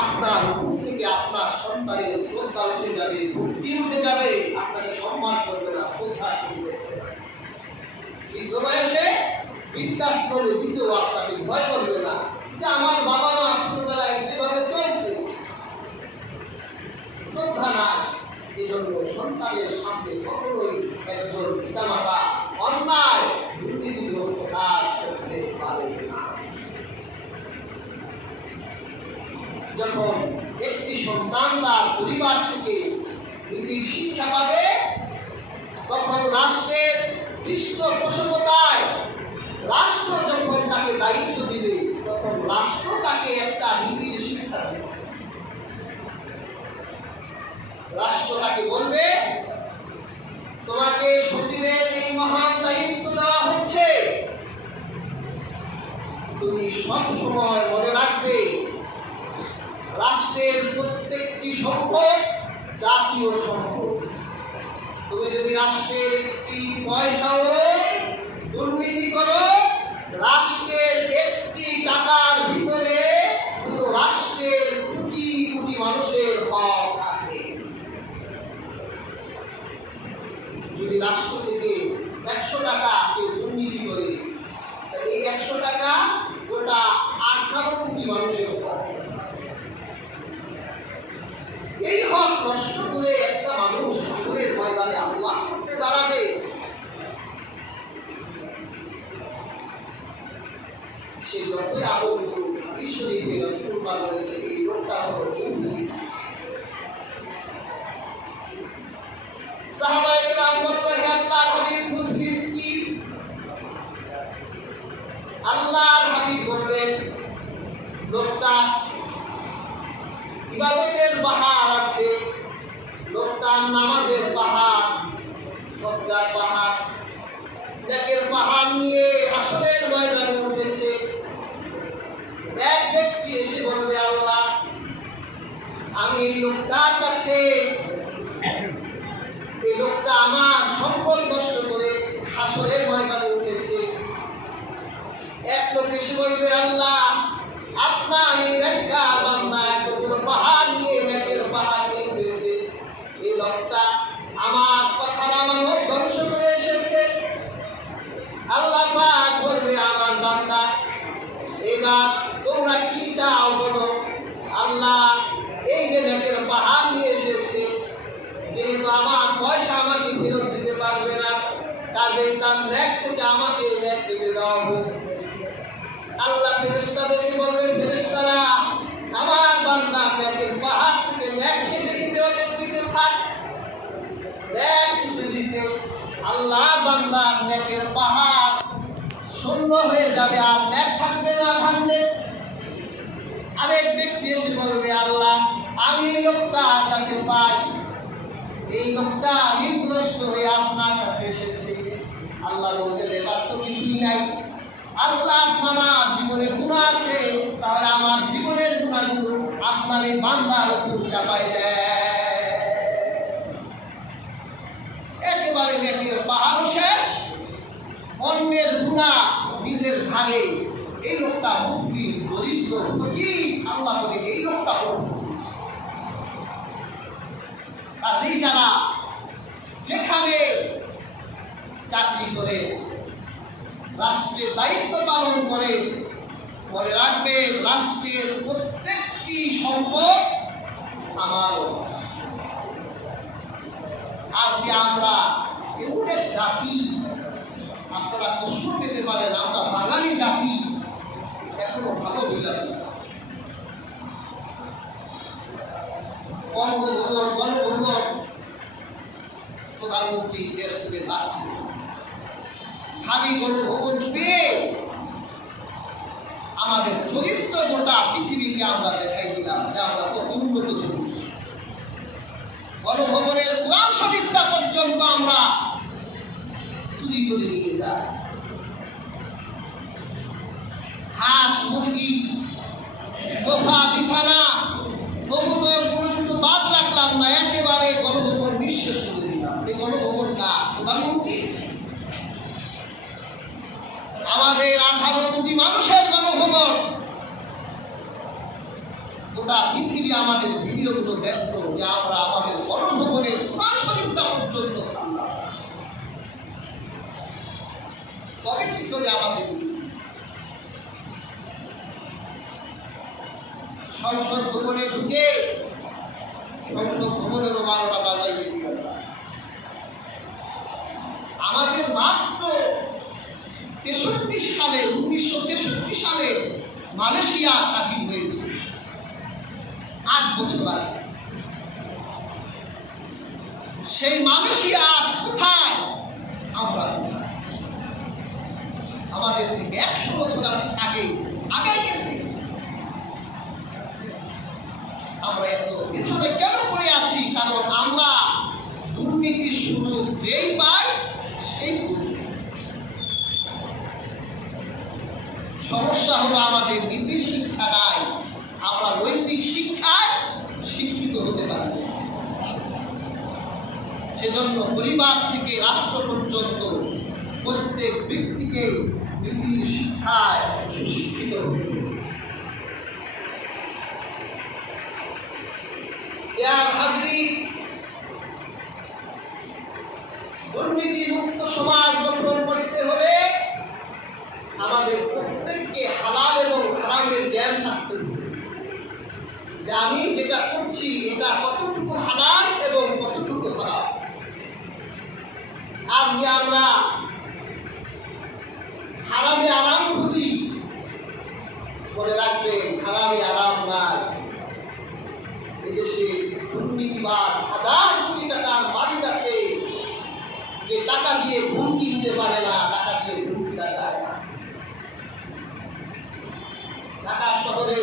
আপনার মুখ থেকে আপনার সন্তানের শ্রদ্ধা উঠে যাবে, ভক্তি উঠে যাবে, আপনাকে সম্মান করবে না, শ্রদ্ধা করবে। বৃদ্ধ বয়সে বৃদ্ধাশ্রমে দিতেও আপনাকে ভয় করবে না যে আমার বাবা মা ছোটবেলায় যেভাবে চলছে, শ্রদ্ধা নাই। এই জন্য সন্তানের সামনে কখনোই একজন পিতামাতা অন্যায় দুর্নীতিগ্রস্ত কাজ করতে পারে না। যখন একটি সন্তান তার পরিবার থেকে নীতির শিক্ষা পাবে, তখন রাষ্ট্রের পৃষ্ঠপোষকতায় রাষ্ট্র যখন তাকে দায়িত্ব দিবে, তখন রাষ্ট্র তাকে একটা নীতির শিক্ষা দেবে। রাষ্ট্র তাকে বলবে, তোমাকে সচিবের এই মহান দায়িত্ব দেওয়া হচ্ছে, তুমি সব সময় মনে রাখবে রাষ্ট্রের প্রত্যেকটি সম্পদ জাতীয় সম্পদ। তুমি যদি রাষ্ট্রের একটি পয়সাও দুর্নীতি করো, রাষ্ট্রের একটি টাকার ভিতরে পুরো রাষ্ট্রের কোটি কোটি মানুষের হক আছে। যদি রাষ্ট্র থেকে 100 টাকা কেউ দুর্নীতি করে, এই 100 টাকা গোটা 18 কোটি মানুষের হক। এই হক নষ্ট করে একটা মানুষ হাসরের ময়দানে আল্লাহর সামনে দাঁড়াবে। সে যতই আরো ঈশ্বরীকে রাসূলুল্লাহ বলেছে, এই লোকটা হলো ইবলিস। সাহাবায়ে কেরাম বললেন, আল্লাহর হাবিব, মুফলিস কি? আল্লাহর হাবিব বললেন, লোকটা ইবাদতের পাহাড় আছে, লোকটার নামাজের পাহাড়, সদকার পাহাড়, নেকের পাহাড় নিয়ে হাসরের ময়দানে উঠেছে। এক ব্যক্তি এসে বলবে, আল্লাহ, আমি এই লোকটার কাছে, এই লোকটা আমার সম্পদ নষ্ট করে হাসরের ময়দানে উঠেছে। এক লোক এসে বলবে, আল্লাহ, আপনার এই নেককার বান্দা এতগুলো পাহাড় নিয়ে, নেকের পাহাড় নিয়ে উঠেছে, এই লোকটা আমার কথার আমানত ধ্বংস করে এসেছে। আল্লাহ পাক বলবে, আমার বান্দা, এবার তোমরা কি চাও বলো। আল্লাহ, এই যে নেকের পাহাড় নিয়ে এসেছে, যেহেতু আমার পয়সা আমাকে ফেরত দিতে পারবে না, কাজেই তার নেক থেকে আমাকে নেক কেটে দেওয়া হোক। আল্লাহ ফেরেশতাদেরকে বলবেন, ফেরেশতারা আমার বান্দা নেকের পাহাড় থেকে নেক কেটে দিতে ওদের দিতে থাক। নেক দিতে দিতে আল্লাহ বান্দার নেকের পাহাড় শূন্য হয়ে যাবে, আর নেক থাকবে না ভাঙবে। আরেক ব্যক্তি এসে বলবে, আল্লাহ, আমি এই লোকটার কাছে পাই, এই লোকটা ঋণগ্রস্ত হয়ে আপনার কাছে এসেছে। আল্লাহ বলতে, এবার তো কিছুই নাই। আল্লাহ, আমার জীবনে গুনাহ আছে, তাহলে আমার জীবনের গুনাহগুলো আপনার এই বান্দার উপর চাপাই দেয়। একেবারে নেকের পাহাড় শেষ, অন্যের গুনাহ নিজের ঘাড়ে। এই লোকটা মুফলিস, দরিদ্র, ফকির। আল্লাহ বলে, এই লোকটা কাজেই যারা যেখানে চাকরি করে, রাষ্ট্রের দায়িত্ব পালন করে, মনে রাখবে রাষ্ট্রের প্রত্যেকটি সম্পদ আমারও। আজকে আমরা এমন এক জাতি, আপনারা কষ্ট পেতে পারেন, আমরা বাঙালি জাতি এখনো ভালো বিলাম। গণভবন প্রধানমন্ত্রী দেশ থেকে আসছে, খালি গণভবন পেয়ে আমাদের চরিত্র গোটা পৃথিবীকে আমরা দেখাই দিলাম যে আমরা কত উন্নত চরিত্র। গণভবনের কোরআন শরীফটা পর্যন্ত আমরা চুরি করে নিয়ে যাই। হাঁস, মুরগি, সোফা, বিছানা, কবুতর কোনো কিছু বাদ রাখলাম না, একেবারে গণভবন নিঃশেষ করে দিলাম। এই গণভবন না, প্রধানমন্ত্রী। আমাদের 18 কোটি মানুষের গণভবন, গোটা পৃথিবী আমাদের ভিডিওগুলো দেখতো যে আমরা আমাদের গণভবনের শরীরটা পর্যন্ত ছাড়লাম। কবে ঠিক করে আমাদের সংসদ ভবনে ঢুকে সংসদ ভবনেরও 12টা বাজাই গেছিল। আমাদের মাত্র 1963 সালে মালয়েশিয়া স্বাধীন হয়েছে, 8 বছর আগে। সেই মালয়েশিয়া আজ কোথায়, আমরা আমাদের 100 বছর আগে আগাই গেছে। আমরা এত পিছনে কেন পড়ে আছি? কারণ আমরা দুর্নীতির সুযোগ যেই পাই সেই সমস্যা হলো আমাদের নীতি শিক্ষা নাই, আমরা নৈতিক শিক্ষায় শিক্ষিত হতে পারি। সেজন্য পরিবার থেকে রাষ্ট্র পর্যন্ত প্রত্যেক ব্যক্তিকে নীতির শিক্ষায় সুশিক্ষিত হতে হবে। দুর্নীতি মুক্ত সমাজ গঠন করতে হলে আমাদের প্রত্যেককে হালাল এবং হারামের জ্ঞান থাকতে হবে, যে আমি যেটা করছি এটা কতটুকু হালাল এবং কতটুকু হারাম। আজকে আমরা হারামে আরাম খুঁজি, মনে রাখবেন হারামে আরাম নাই। এদেশে দুর্নীতিবাজ হাজার কোটি টাকার মালিক আছে, যে টাকা দিয়ে ঘুম কিনতে পারে না, টাকা দিয়ে ঘুম কিনা যায় না। ঢাকা শহরে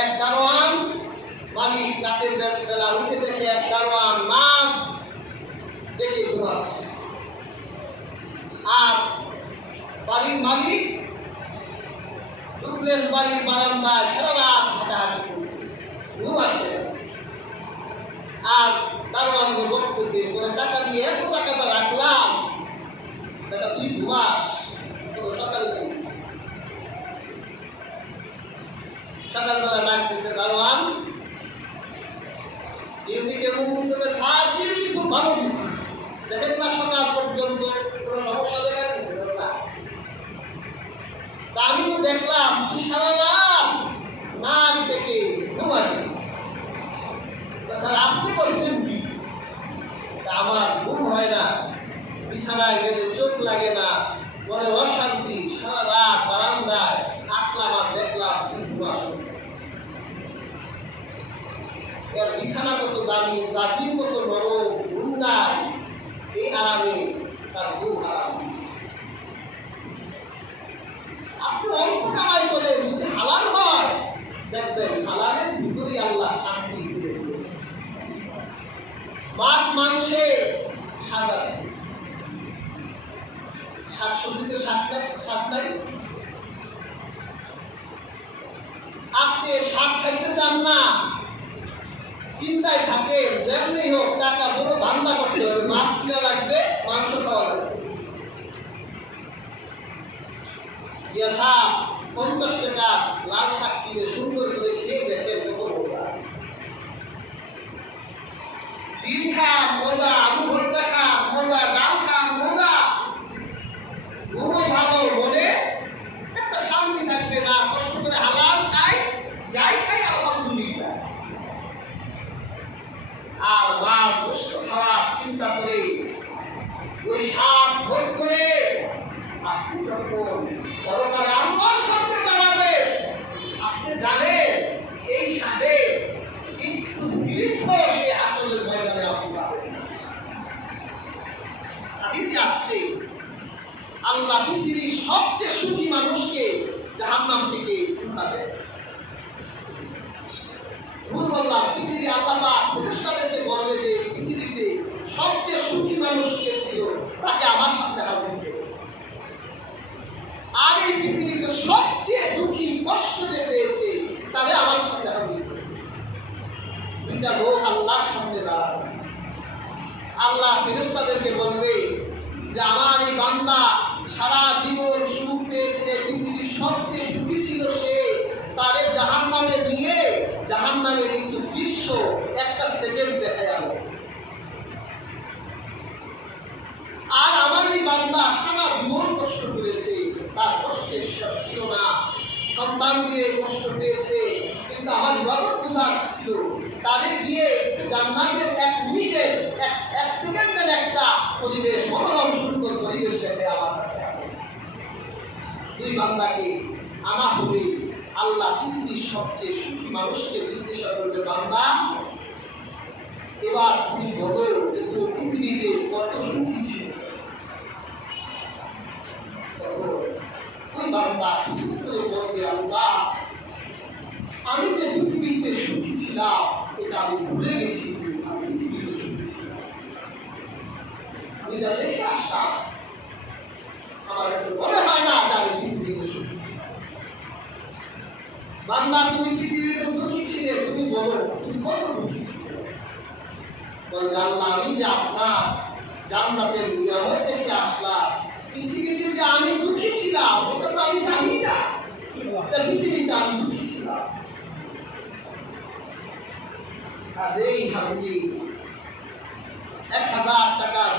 এক দারোয়ান মালিক রাতের বেলা উঠে দেখে এক দারোয়ান নাক ডেকে ঘুমাচ্ছে, আর বাড়ির মালিক ডুপ্লেস বাড়ির বারান্দায় সারা রাত হাঁটাহাঁটি করছে, ঘুম আসে। আর দারোয়ানকে বলতেছে, টাকা দিয়ে এত টাকাটা রাখলাম, এটা তুই ঘুমাস, সকালে সকালবেলা ডাকতেছে দারোয়ান, ডিউটিকে মুখ হিসেবে সার ডিউটি খুব ভালো দিচ্ছি, দেখেন না সকাল পর্যন্ত কোনো সমস্যা দেখা দিচ্ছে না। তা আমি তো দেখলাম তুই সারা রাত নাক দেখে ঘুমালি, স্যার আপনি করছেন কি? আমার ঘুম হয় না, বিছানায় গেলে চোখ লাগে না, মনে অশান্তি, সারা রাত বারান্দায় আটলাম আর দেখলাম বিছানা কত দামি, জাসির কত নরম, ঘুম নাই, এই আরামে তার ঘুম হারাম। আপনি অল্প কামাই করে যদি হালাল হয়, দেখবেন হালালের ভিতরেই আল্লাহ শান্তি করে দিয়েছে। মাছ মাংসে স্বাদ আছে, শাকসবজিতে স্বাদ নাই। আপনি শাক খাইতে চান না, চিন্তায় থাকেন যেমনি হোক টাকা বড় ধান্দা করতে হবে, মাছ কিনা লাগবে, মাংস খাওয়া লাগবে। 50 টাকা লাল শাক কিনে সুন্দর করে খেয়ে দেখেন কত মজা। ডিম খান মজা, আলু ভর্তা খান মজা, ডাল খান মজা, ঘুমও ভালো, মনে একটা শান্তি থাকবে না। কষ্ট করে হালাল খাই, যাই খাই আলহামদুলিল্লাহ। আর মাছ গোস্ত খাওয়ার চিন্তা করে ওই স্বাদ ভোগ করে আপনি যখন পরকালে আল্লাহর সামনে দাঁড়াবে, আপনি জানেন এই স্বাদে একটু বিরিক্ষ সে আসলে ময়দানে আপনি পাবেন। হাদিসে আছে আল্লাহ পৃথিবীর সবচেয়ে সুখী মানুষকে জাহান্নাম থেকে উঠাবেন। ভুল বললাম, পৃথিবী আল্লাহ পাক ফেরেশতাদেরকে বলবে যে পৃথিবীতে সবচেয়ে সুখী মানুষ কে ছিল, তাকে আমার সামনে হাজির করবে। আর এই পৃথিবীতে সবচেয়ে দুঃখী কষ্ট যে পেয়েছে, তাকে আমার সামনে হাজির করবে। দুইটা লোক আল্লাহর সামনে দাঁড়াবে। আল্লাহ ফেরেশতাদেরকে বলবে যে আমার এই বান্দা সারা জীবন সুখ পেয়েছে, পৃথিবীর সবচেয়ে সুখী ছিল সে, তার সন্তান দিয়ে কষ্ট পেয়েছে, কিন্তু আমার ইবাদত গুজার ছিল, তাদের দিয়ে জান্নাতের 1 মিনিটের 1 সেকেন্ডের একটা পরিবেশ, মনোরম সুন্দর পরিবেশ দেখে আমার কাছে দুই বান্দাকে আনা হবে। আল্লাহ পৃথিবীর সবচেয়ে সুখী মানুষকে জিজ্ঞাসা করবে, বান্দা এবার তুমি বলো যে তুমি পৃথিবীতে কত সুখী ছিল। ওই বান্দা বিশেষ করে বলবে, আল্লাহ আমি যে পৃথিবীতে সুখী ছিলাম এটা আমি ভুলে গেছি যে আমি পৃথিবীতে সুখী ছিলাম। আমি যা দেখে আসলাম আমার কাছে মনে হয় না যে আমি পৃথিবীতে সুখী ছিলাম। বান্দা তুমি পৃথিবীতে দুঃখী ছিলে, তুমি বলো তুমি কত দুঃখী ছিলে। বলবে, আল্লাহ আমি যে আপনার জান্নাতের নিয়ামত দেখে আসলাম, পৃথিবীতে যে আমি দুঃখী ছিলাম এটা তো আমি জানি না, পৃথিবীতে আমি দুঃখী ছিলাম। কাজেই হাজির 1000 টাকার